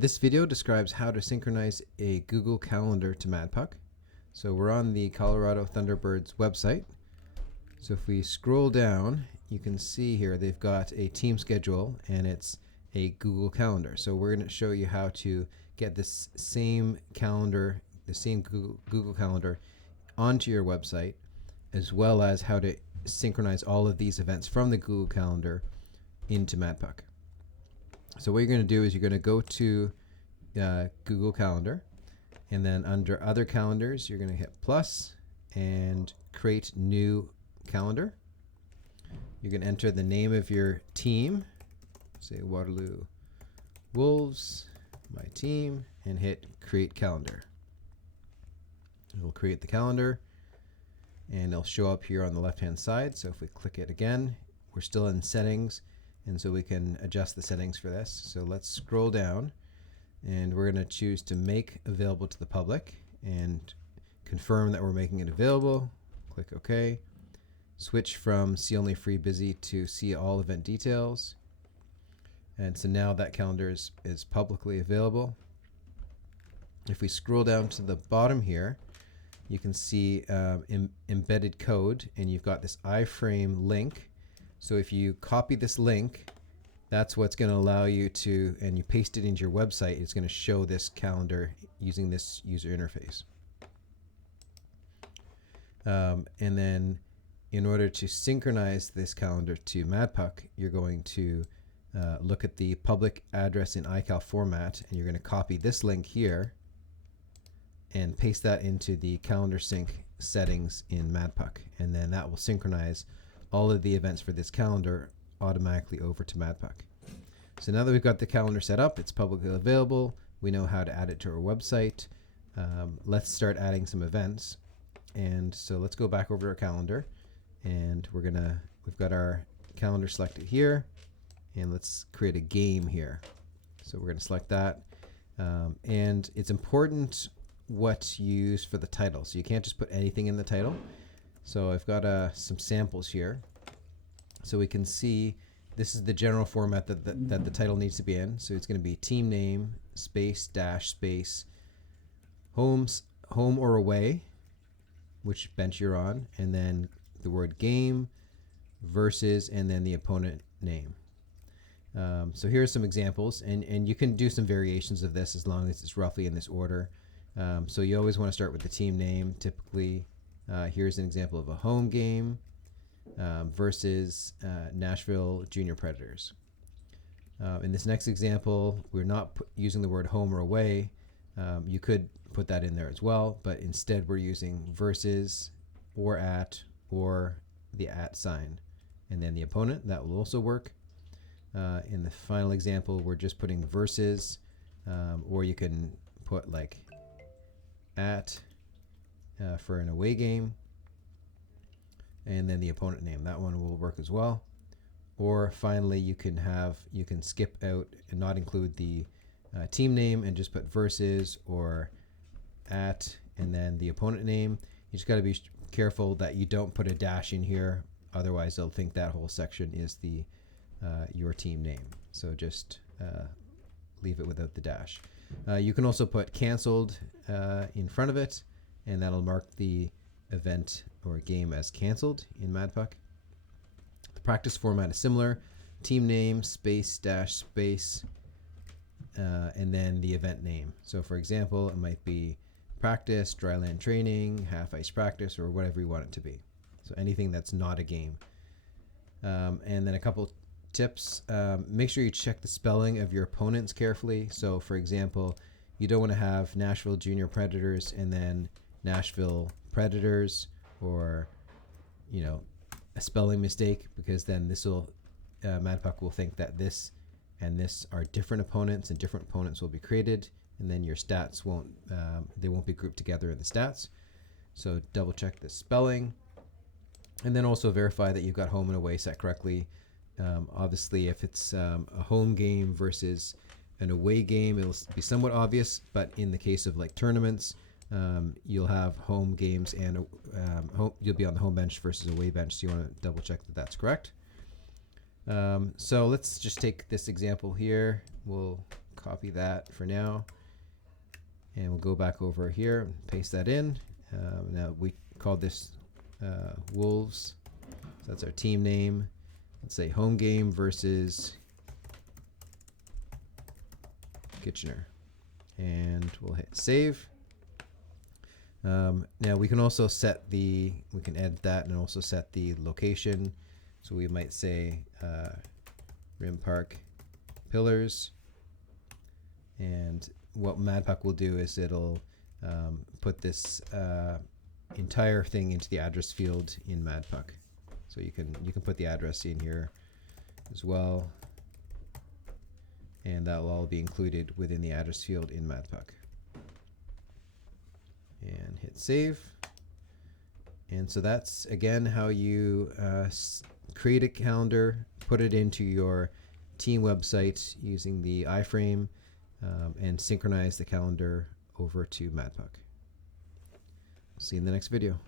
This video describes how to synchronize a Google Calendar to MadPuck. So we're on the Colorado Thunderbirds website. So if we scroll down, you can see here they've got a team schedule and it's a Google Calendar. So we're going to show you how to get this same calendar, the same Google Calendar onto your website, as well as how to synchronize all of these events from the Google Calendar into MadPuck. So what you're going to do is you're going to go to Google Calendar, and then under Other Calendars, you're going to hit plus and create new calendar. You're going to enter the name of your team, say Waterloo Wolves, my team, and hit create calendar. It'll create the calendar, and it'll show up here on the left-hand side. So if we click it again, we're still in settings, and so we can adjust the settings for this. So let's scroll down, and we're going to choose to make available to the public and confirm that we're making it available. Click OK. Switch from see only free busy to see all event details. And so now that calendar is publicly available. If we scroll down to the bottom here, you can see embedded code, and you've got this iframe link. So if you copy this link, that's what's going to allow you to, and you paste it into your website, it's going to show this calendar using this user interface. And then in order to synchronize this calendar to MadPuck, you're going to look at the public address in iCal format, and you're going to copy this link here and paste that into the calendar sync settings in MadPuck. And then that will synchronize all of the events for this calendar automatically over to MadPuck. So now that we've got the calendar set up, it's publicly available, we know how to add it to our website. Let's start adding some events. And so let's go back over to our calendar, and we've got our calendar selected here, and let's create a game here. So we're going to select that. And it's important what you use for the title. So you can't just put anything in the title. So I've got some samples here. So we can see this is the general format that the title needs to be in. So it's going to be team name, space, dash, space, home or away, which bench you're on, and then the word game, versus, and then the opponent name. So here are some examples, and you can do some variations of this as long as it's roughly in this order. So you always want to start with the team name. Typically, here's an example of a home game versus Nashville Junior Predators. In this next example, we're not using the word home or away. You could put that in there as well, but instead we're using versus or at or the at sign, and then the opponent. That will also work. In the final example, we're just putting versus, or you can put like at for an away game, and then the opponent name. That one will work as well. Or finally, you can skip out and not include the team name and just put versus or at and then the opponent name. You just got to be careful that you don't put a dash in here, otherwise they'll think that whole section is the your team name. So just leave it without the dash. You can also put canceled in front of it, and that'll mark the event or game as canceled in MadPuck. The practice format is similar: team name, space, dash, space, and then the event name. So for example, it might be practice, dryland training, half ice practice, or whatever you want it to be. So anything that's not a game. And then a couple tips. Make sure you check the spelling of your opponents carefully. So for example, you don't want to have Nashville Junior Predators and then Nashville Predators, or a spelling mistake, because then this will MadPuck will think that this and this are different opponents, and different opponents will be created, and then your stats won't be grouped together in the stats. So double check the spelling, and then also verify that you've got home and away set correctly. Obviously, if it's a home game versus an away game, it'll be somewhat obvious, but in the case of like tournaments, you'll have home games and you'll be on the home bench versus away bench, so you want to double check that that's correct. So let's just take this example here. We'll copy that for now. And we'll go back over here and paste that in. Now we call this Wolves. So that's our team name. Let's say home game versus Kitchener. And we'll hit save. Now we can also set we can edit that and also set the location. So we might say Rim Park Pillars. And what MadPuck will do is it'll put this entire thing into the address field in MadPuck. So you can put the address in here as well, and that will all be included within the address field in MadPuck. And hit save. And so that's again how you create a calendar, put it into your team website using the iframe, and synchronize the calendar over to MadPuck. See you in the next video.